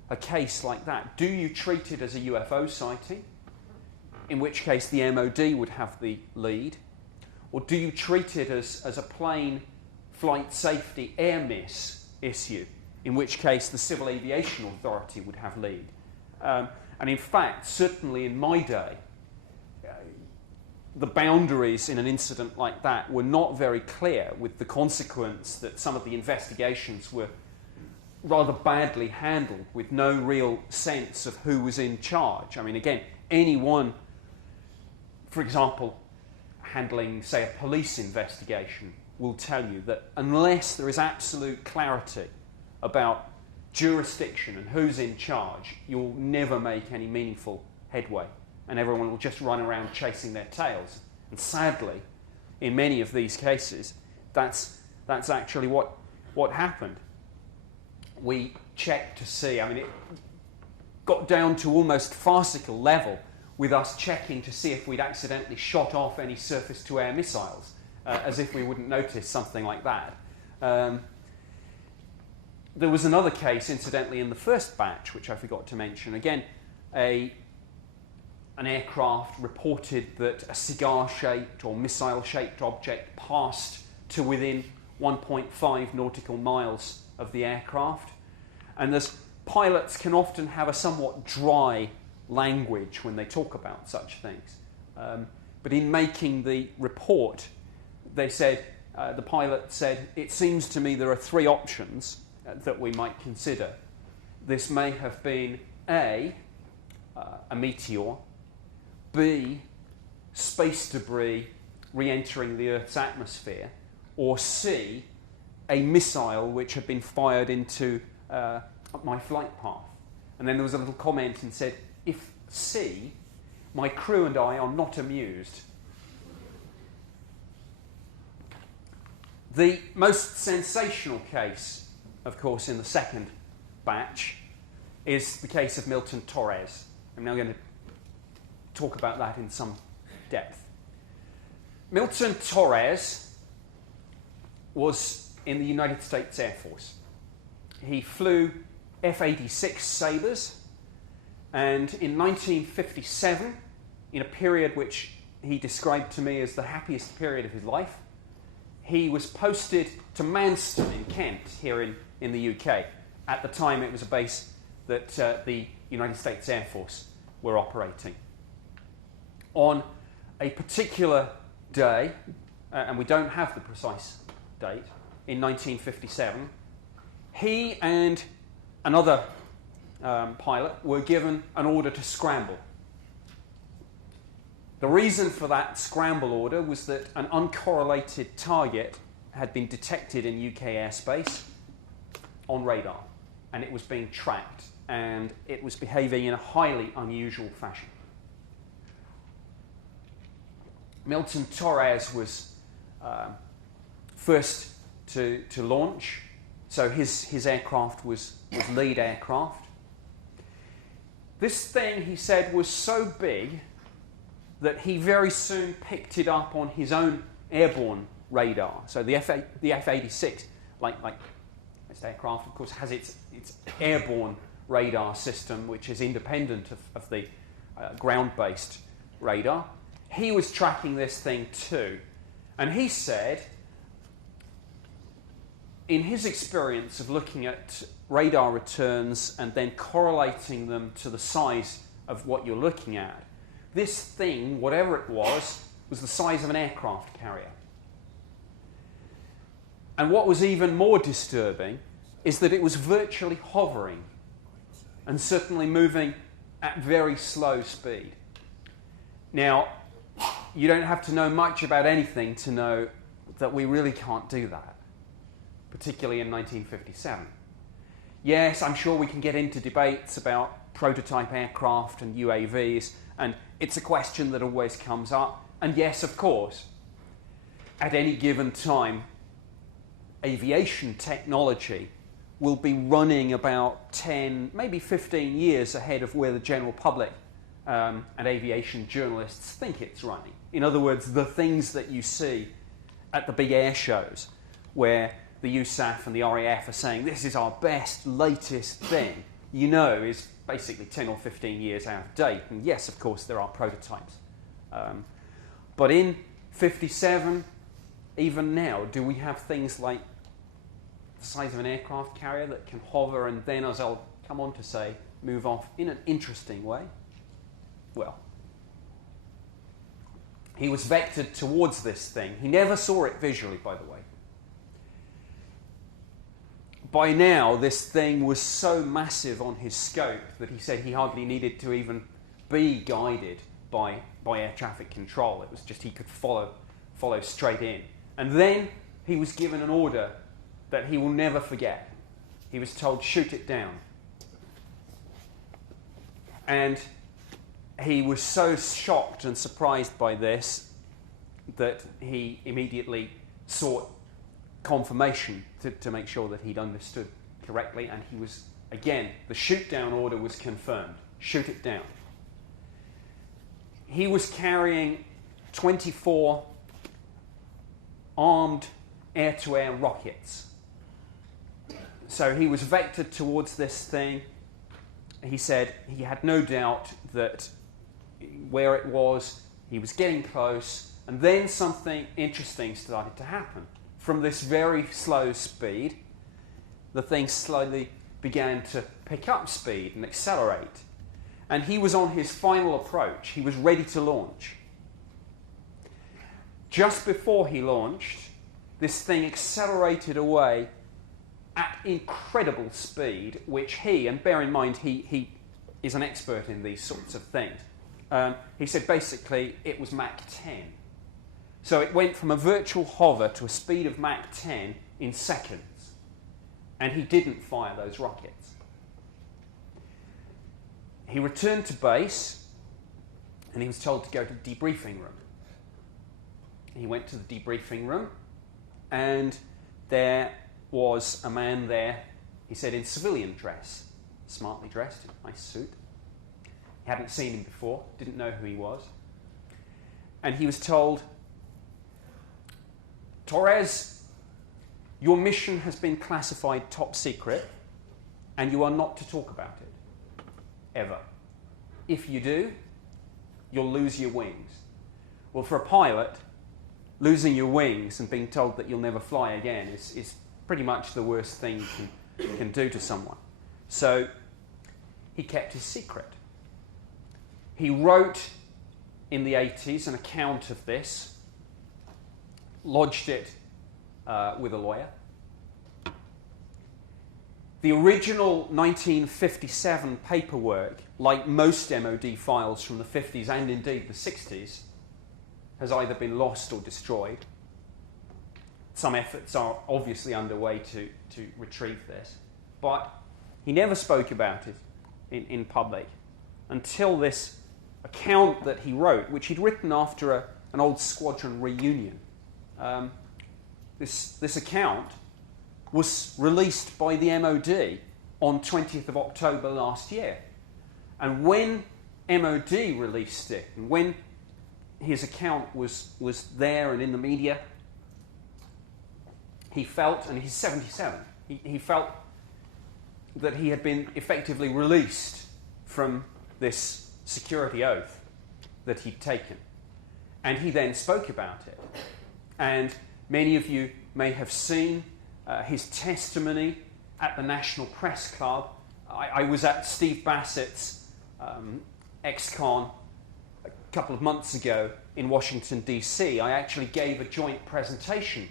a case like that. Do you treat it as a UFO sighting? in which case the MOD would have the lead? Or do you treat it as a plain flight safety air miss issue, in which case the Civil Aviation Authority would have lead? And in fact, certainly in my day, the boundaries in an incident like that were not very clear, with the consequence that some of the investigations were rather badly handled, with no real sense of who was in charge. I mean, again, anyone, for example, handling, say, a police investigation will tell you that unless there is absolute clarity about jurisdiction and who's in charge, you'll never make any meaningful headway, and everyone will just run around chasing their tails. And sadly, in many of these cases, that's actually what happened. We checked to see, I mean, it got down to almost farcical level with us checking to see if we'd accidentally shot off any surface-to-air missiles, as if we wouldn't notice something like that. There was another case, incidentally, in the first batch, which I forgot to mention. Again, an aircraft reported that a cigar-shaped or missile-shaped object passed to within 1.5 nautical miles of the aircraft. And as pilots can often have a somewhat dry language when they talk about such things. But in making the report, they said, the pilot said, "It seems to me there are three options that we might consider. This may have been A, a meteor, B, space debris re-entering the Earth's atmosphere, or C, a missile which had been fired into my flight path." And then there was a little comment and said, "If C, my crew and I are not amused." The most sensational case, of course, in the second batch is the case of Milton Torres. I'm now going to talk about that in some depth. Milton Torres was in the United States Air Force. He flew F-86 Sabres, and in 1957, in a period which he described to me as the happiest period of his life, he was posted to Manston in Kent, here in the UK. At the time, it was a base that the United States Air Force were operating. On a particular day, and we don't have the precise date, in 1957, he and another pilot were given an order to scramble. The reason for that scramble order was that an uncorrelated target had been detected in UK airspace on radar, and it was being tracked, and it was behaving in a highly unusual fashion. Milton Torres was first to launch, so his aircraft was lead aircraft. This thing, he said, was so big that he very soon picked it up on his own airborne radar. So the F-86, like this aircraft, of course, has its airborne radar system, which is independent of the ground-based radar. He was tracking this thing too. And he said, in his experience of looking at radar returns and then correlating them to the size of what you're looking at, this thing, whatever it was the size of an aircraft carrier. And what was even more disturbing is that it was virtually hovering and certainly moving at very slow speed. Now, you don't have to know much about anything to know that we really can't do that, particularly in 1957. Yes, I'm sure we can get into debates about prototype aircraft and UAVs, and it's a question that always comes up. And yes, of course, at any given time, aviation technology will be running about 10, maybe 15 years ahead of where the general public and aviation journalists think it's running. In other words, the things that you see at the big air shows where the USAF and the RAF are saying this is our best, latest thing, you know, is basically 10 or 15 years out of date. And yes, of course, there are prototypes. But in 57, even now, do we have things like the size of an aircraft carrier that can hover and then, as I'll come on to say, move off in an interesting way? Well, he was vectored towards this thing. He never saw it visually, by the way. By now, this thing was so massive on his scope that he said he hardly needed to even be guided by air traffic control. It was just he could follow straight in. And then he was given an order that he will never forget. He was told, shoot it down. And he was so shocked and surprised by this that he immediately sought confirmation to make sure that he'd understood correctly, and he was, again, the shoot down order was confirmed. Shoot it down. He was carrying 24 armed air-to-air rockets. So he was vectored towards this thing. He said he had no doubt that where it was, he was getting close, and then something interesting started to happen. From this very slow speed, the thing slowly began to pick up speed and accelerate. And he was on his final approach. He was ready to launch. Just before he launched, this thing accelerated away at incredible speed, which he, and bear in mind he is an expert in these sorts of things, he said basically it was Mach 10. So it went from a virtual hover to a speed of Mach 10 in seconds. And he didn't fire those rockets. He returned to base, and he was told to go to the debriefing room. He went to the debriefing room, and there was a man there, he said, in civilian dress, smartly dressed, in a nice suit. He hadn't seen him before, didn't know who he was. And he was told, Torres, your mission has been classified top secret, and you are not to talk about it, ever. If you do, you'll lose your wings. Well, for a pilot, losing your wings and being told that you'll never fly again is pretty much the worst thing you can do to someone. So he kept his secret. He wrote in the 80s an account of this, lodged it with a lawyer. The original 1957 paperwork, like most MOD files from the 50s and indeed the 60s, has either been lost or destroyed. Some efforts are obviously underway to retrieve this, but he never spoke about it in public until this account that he wrote, which he'd written after an old squadron reunion. This account was released by the MOD on 20th of October last year. And when MOD released it, and when his account was there and in the media, he felt, and he's 77, he felt that he had been effectively released from this security oath that he'd taken. And he then spoke about it. And many of you may have seen his testimony at the National Press Club. I was at Steve Bassett's ex-con a couple of months ago in Washington, D.C. I actually gave a joint presentation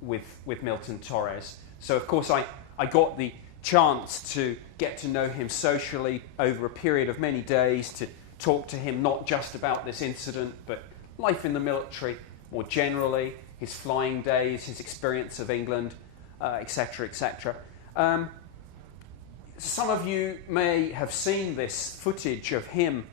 with Milton Torres. So, of course, I got the chance to get to know him socially over a period of many days, to talk to him not just about this incident, but life in the military more generally, his flying days, his experience of England, etc., etc. Some of you may have seen this footage of him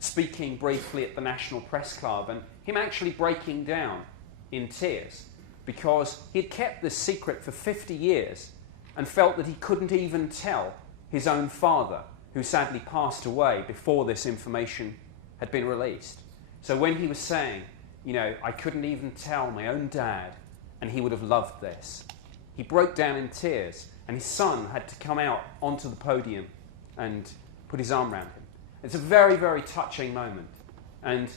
speaking briefly at the National Press Club and him actually breaking down in tears because he had kept this secret for 50 years and felt that he couldn't even tell his own father, who sadly passed away before this information had been released. So when he was saying, I couldn't even tell my own dad, and he would have loved this, he broke down in tears, and his son had to come out onto the podium and put his arm around him. It's a very, very touching moment. And,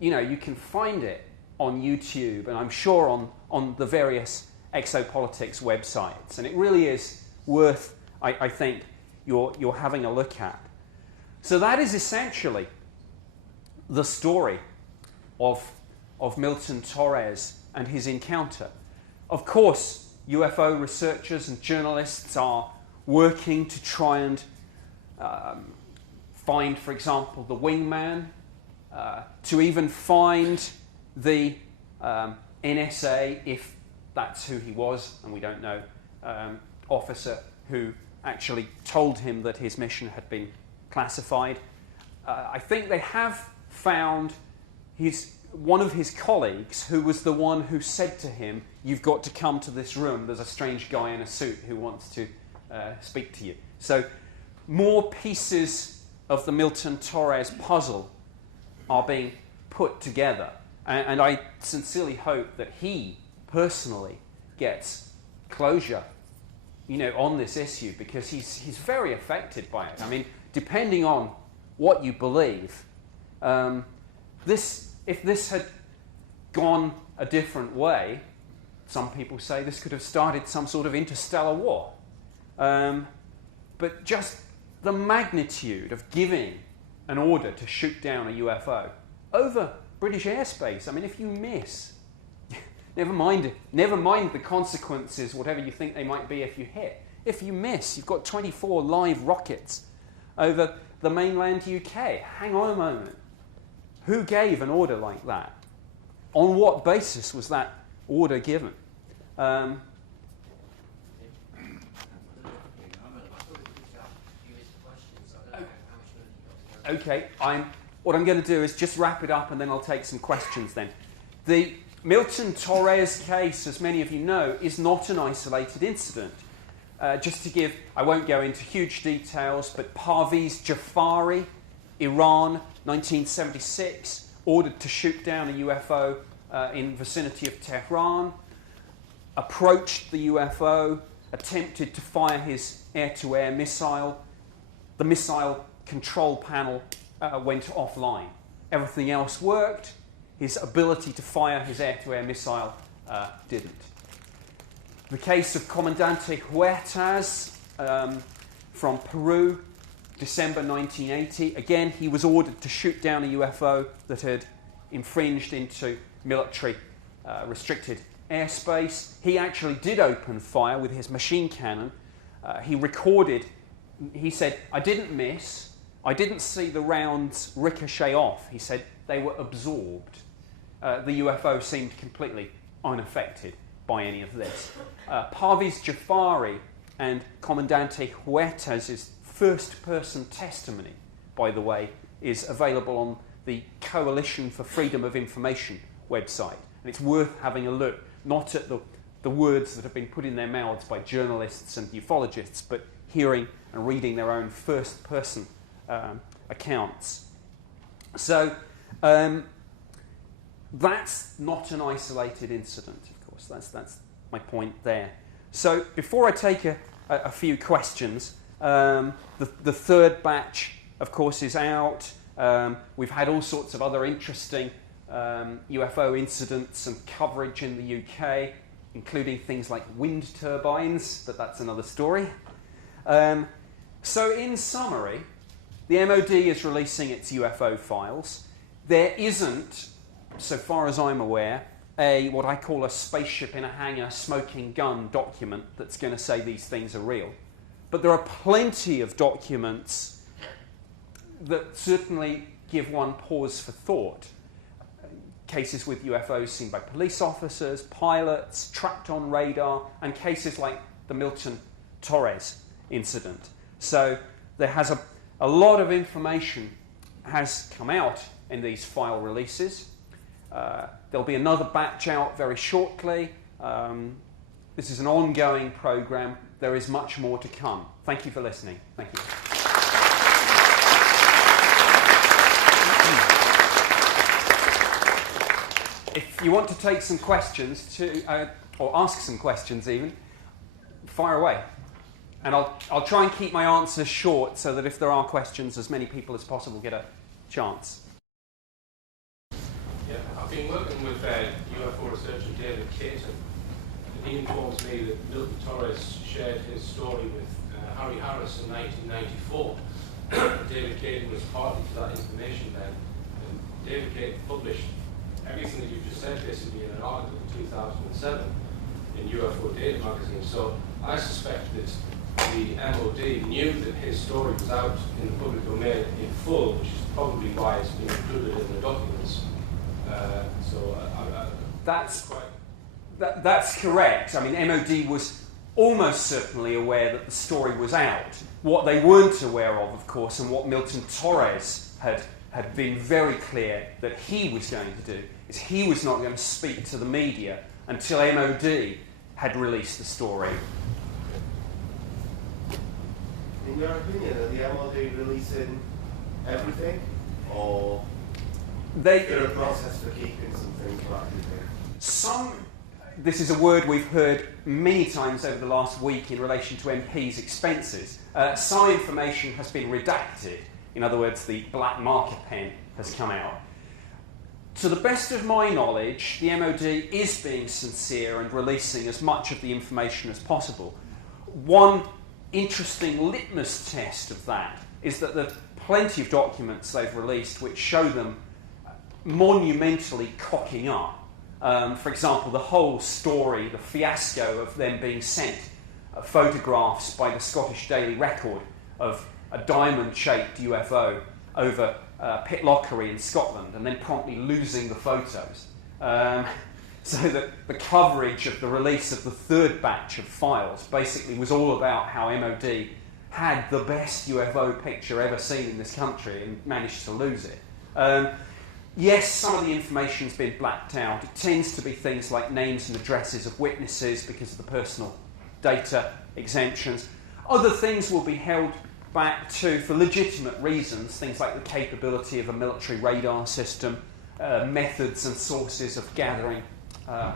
you can find it on YouTube and I'm sure on the various Exopolitics websites. And it really is worth, I think, you're having a look at. So that is essentially the story of Milton Torres and his encounter. Of course, UFO researchers and journalists are working to try and find, for example, the wingman, to even find the NSA, if that's who he was, and we don't know, officer who actually told him that his mission had been classified. I think they have found one of his colleagues who was the one who said to him, "You've got to come to this room, there's a strange guy in a suit who wants to speak to you." So more pieces of the Milton Torres puzzle are being put together. And I sincerely hope that he personally gets closure, on this issue, because he's very affected by it. I mean, depending on what you believe, if this had gone a different way, some people say this could have started some sort of interstellar war. But just the magnitude of giving an order to shoot down a UFO over British airspace. I mean, if you miss, never mind the consequences, whatever you think they might be if you hit. If you miss, you've got 24 live rockets over the mainland UK. Hang on a moment. Who gave an order like that? On what basis was that order given? Okay, what I'm going to do is just wrap it up and then I'll take some questions then. The Milton Torres case, as many of you know, is not an isolated incident. Just to give, I won't go into huge details, but Parviz Jafari, Iran, 1976, ordered to shoot down a UFO in vicinity of Tehran, approached the UFO, attempted to fire his air-to-air missile. The missile control panel went offline. Everything else worked. His ability to fire his air-to-air missile didn't. The case of Comandante Huertas from Peru, December 1980. Again, he was ordered to shoot down a UFO that had infringed into military restricted airspace. He actually did open fire with his machine cannon. He recorded, he said, "I didn't miss. I didn't see the rounds ricochet off." He said they were absorbed. The UFO seemed completely unaffected by any of this. Parviz Jafari and Comandante Huertas' first-person testimony, by the way, is available on the Coalition for Freedom of Information website. And it's worth having a look, not at the words that have been put in their mouths by journalists and ufologists, but hearing and reading their own first-person accounts. So that's not an isolated incident, of course. That's my point there. So before I take a few questions, the third batch, of course, is out. We've had all sorts of other interesting UFO incidents and coverage in the UK, including things like wind turbines, but that's another story. So in summary, the MOD is releasing its UFO files. There isn't, so far as I'm aware, what I call a spaceship in a hangar smoking gun document that's going to say these things are real. But there are plenty of documents that certainly give one pause for thought. Cases with UFOs seen by police officers, pilots, tracked on radar, and cases like the Milton Torres incident. So there has a lot of information has come out in these file releases. There'll be another batch out very shortly. This is an ongoing program. There is much more to come. Thank you for listening. Thank you. If you want to take some questions or ask some questions even, fire away. And I'll try and keep my answers short so that if there are questions, as many people as possible get a chance. Yeah, I've been working with UFO researcher David Caton, and he informs me that Milton Torres shared his story with Harry Harris in 1994. David Caton was party to that information then, and David Caton published everything that you just said basically in an article in 2007 in UFO Data magazine. So I suspect that the MOD knew that his story was out in the public domain in full, which is probably why it's been included in the documents. That's correct. I mean, MOD was almost certainly aware that the story was out. What they weren't aware of course, and what Milton Torres had been very clear that he was going to do, is he was not going to speak to the media until MOD had released the story. In your opinion, are the MOD releasing everything, or is there a process for keeping some things back? This is a word we've heard many times over the last week in relation to MPs' expenses. Some information has been redacted. In other words, the black marker pen has come out. To the best of my knowledge, the MOD is being sincere and releasing as much of the information as possible. One interesting litmus test of that is that there are plenty of documents they've released which show them monumentally cocking up. For example, the whole story, the fiasco of them being sent photographs by the Scottish Daily Record of a diamond-shaped UFO over Pitlochry in Scotland and then promptly losing the photos. So that the coverage of the release of the third batch of files basically was all about how MOD had the best UFO picture ever seen in this country and managed to lose it. Yes, some of the information's been blacked out. It tends to be things like names and addresses of witnesses because of the personal data exemptions. Other things will be held back to, for legitimate reasons, things like the capability of a military radar system, methods and sources of gathering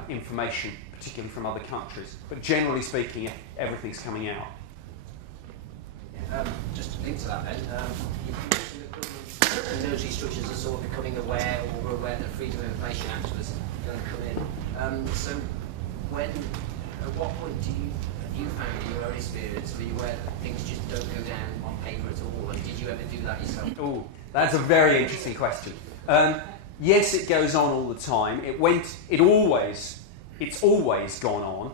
information, particularly from other countries. But generally speaking, everything's coming out. Just to link to that then, you mentioned that government and military structures are sort of becoming aware, or were aware that the Freedom of Information Act was going to come in. So at what point have you found in your own experience, were you aware that things just don't go down on paper at all, and did you ever do that yourself? Oh, that's a very interesting question. Yes, it goes on all the time. It's always gone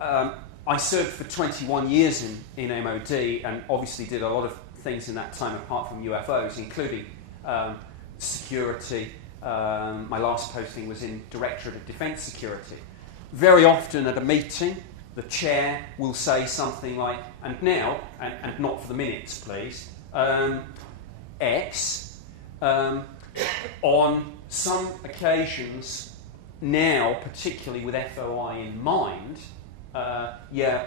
on. I served for 21 years in MOD and obviously did a lot of things in that time apart from UFOs, including security. My last posting was in Directorate of Defence Security. Very often at a meeting, the chair will say something like, and now, and not for the minutes please, X. On some occasions, now, particularly with FOI in mind,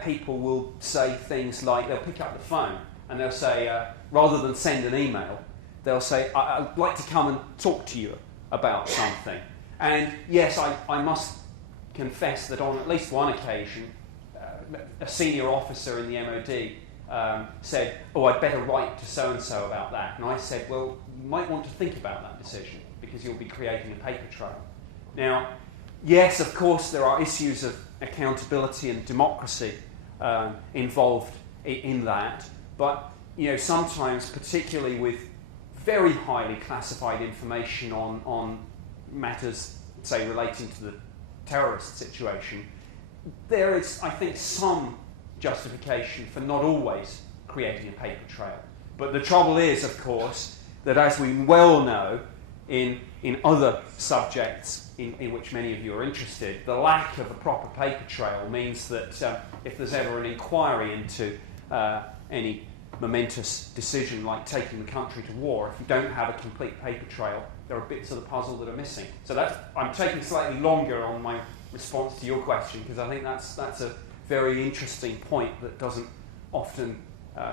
people will say things like, they'll pick up the phone and they'll say, rather than send an email, they'll say, I'd like to come and talk to you about something. And yes, I must confess that on at least one occasion, a senior officer in the MOD said, I'd better write to so-and-so about that. And I said, well, you might want to think about that decision because you'll be creating a paper trail. Now, yes, of course, there are issues of accountability and democracy involved in that, but sometimes, particularly with very highly classified information on matters, say, relating to the terrorist situation, there is, I think, some justification for not always creating a paper trail. But the trouble is, of course, that as we well know, in other subjects in which many of you are interested, the lack of a proper paper trail means that if there's ever an inquiry into any momentous decision like taking the country to war, if you don't have a complete paper trail, there are bits of the puzzle that are missing. So I'm taking slightly longer on my response to your question because I think that's a very interesting point that doesn't often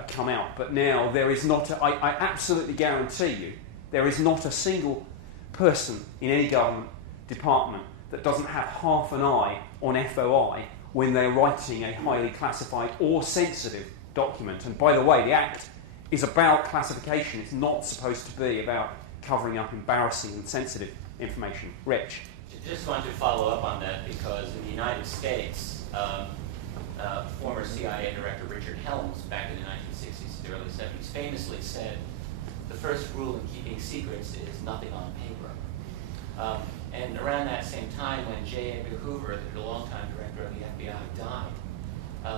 come out. But now there is not, I absolutely guarantee you, there is not a single person in any government department that doesn't have half an eye on FOI when they're writing a highly classified or sensitive document. And by the way, the Act is about classification. It's not supposed to be about covering up embarrassing and sensitive information. Rich? Just want to follow up on that because in the United States, former CIA Director Richard Helms, back in the 1960s and early 70s, famously said, the first rule in keeping secrets is nothing on paper. And around that same time when J. Edgar Hoover, the longtime director of the FBI, died,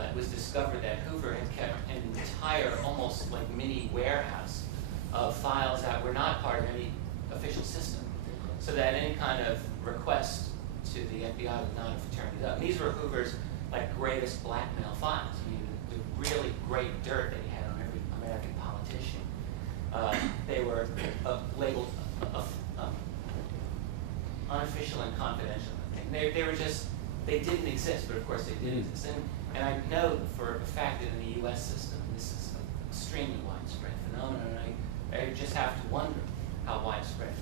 it was discovered that Hoover had kept an entire, almost like mini warehouse of files that were not part of any official system. So that any kind of request to the FBI would not have turned it up. And these were Hoover's like greatest blackmail files. I mean, the really great dirt that he had on every American politician. They were labeled unofficial and confidential. They were just, they didn't exist, but of course they did exist. And I know for a fact that in the U.S. system, this is an extremely widespread phenomenon. And I just have to wonder how widespread it is.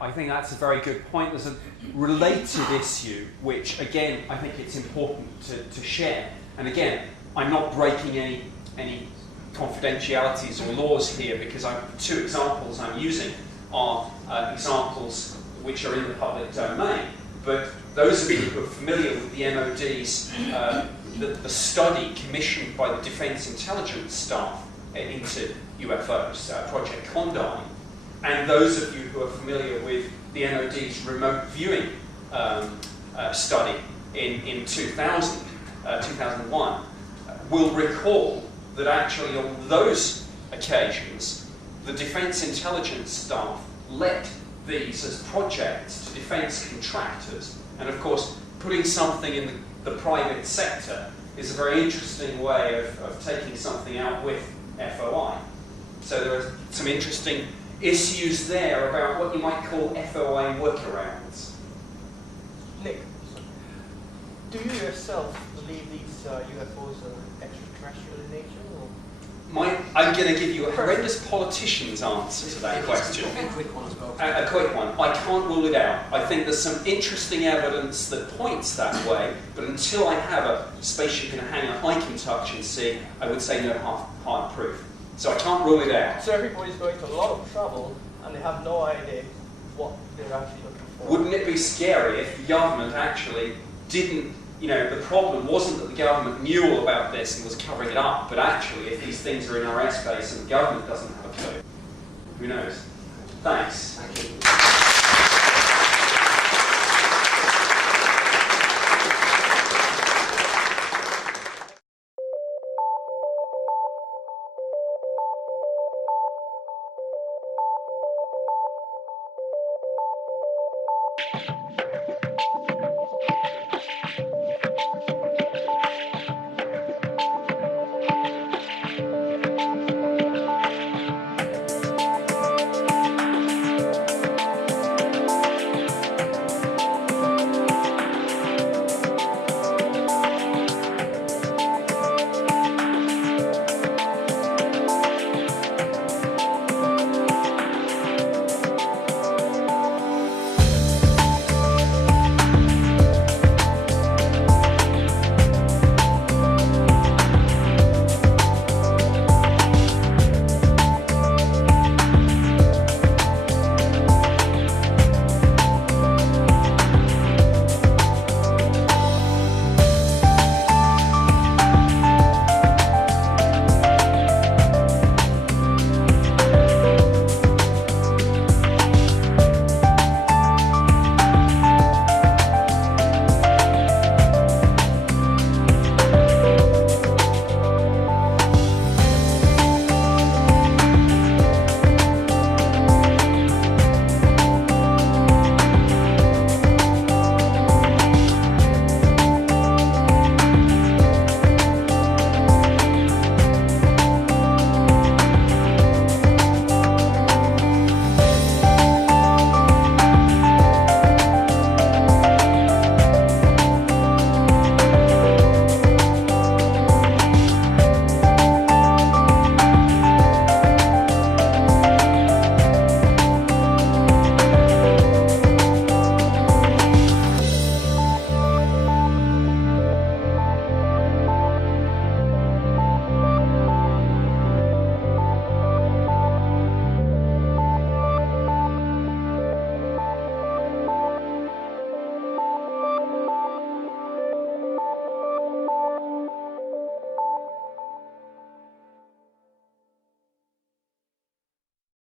I think that's a very good point. There's a related issue, which, again, I think it's important to share. And again, I'm not breaking any confidentialities or laws here because the two examples I'm using are examples which are in the public domain. But those of you who are familiar with the MOD's the study commissioned by the Defence Intelligence staff into UFOs, Project Condign, and those of you who are familiar with the MOD's remote viewing study in 2001 will recall that actually on those occasions the Defence Intelligence staff let these as projects to defence contractors, and of course putting something in the private sector is a very interesting way of taking something out with FOI. So there are some interesting issues there about what you might call FOI workarounds. Nick, do you yourself believe these UFOs are extraterrestrial in nature? Or? I'm going to give you a horrendous politician's answer to that question. A quick one as well. A quick one. I can't rule it out. I think there's some interesting evidence that points that way, but until I have a spaceship in a hangar I can touch and see, I would say no hard proof. So I can't rule it out. So everybody's going to a lot of trouble and they have no idea what they're actually looking for. Wouldn't it be scary if the government actually didn't, the problem wasn't that the government knew all about this and was covering it up, but actually if these things are in our airspace and the government doesn't have a clue, who knows? Thanks. Thank you.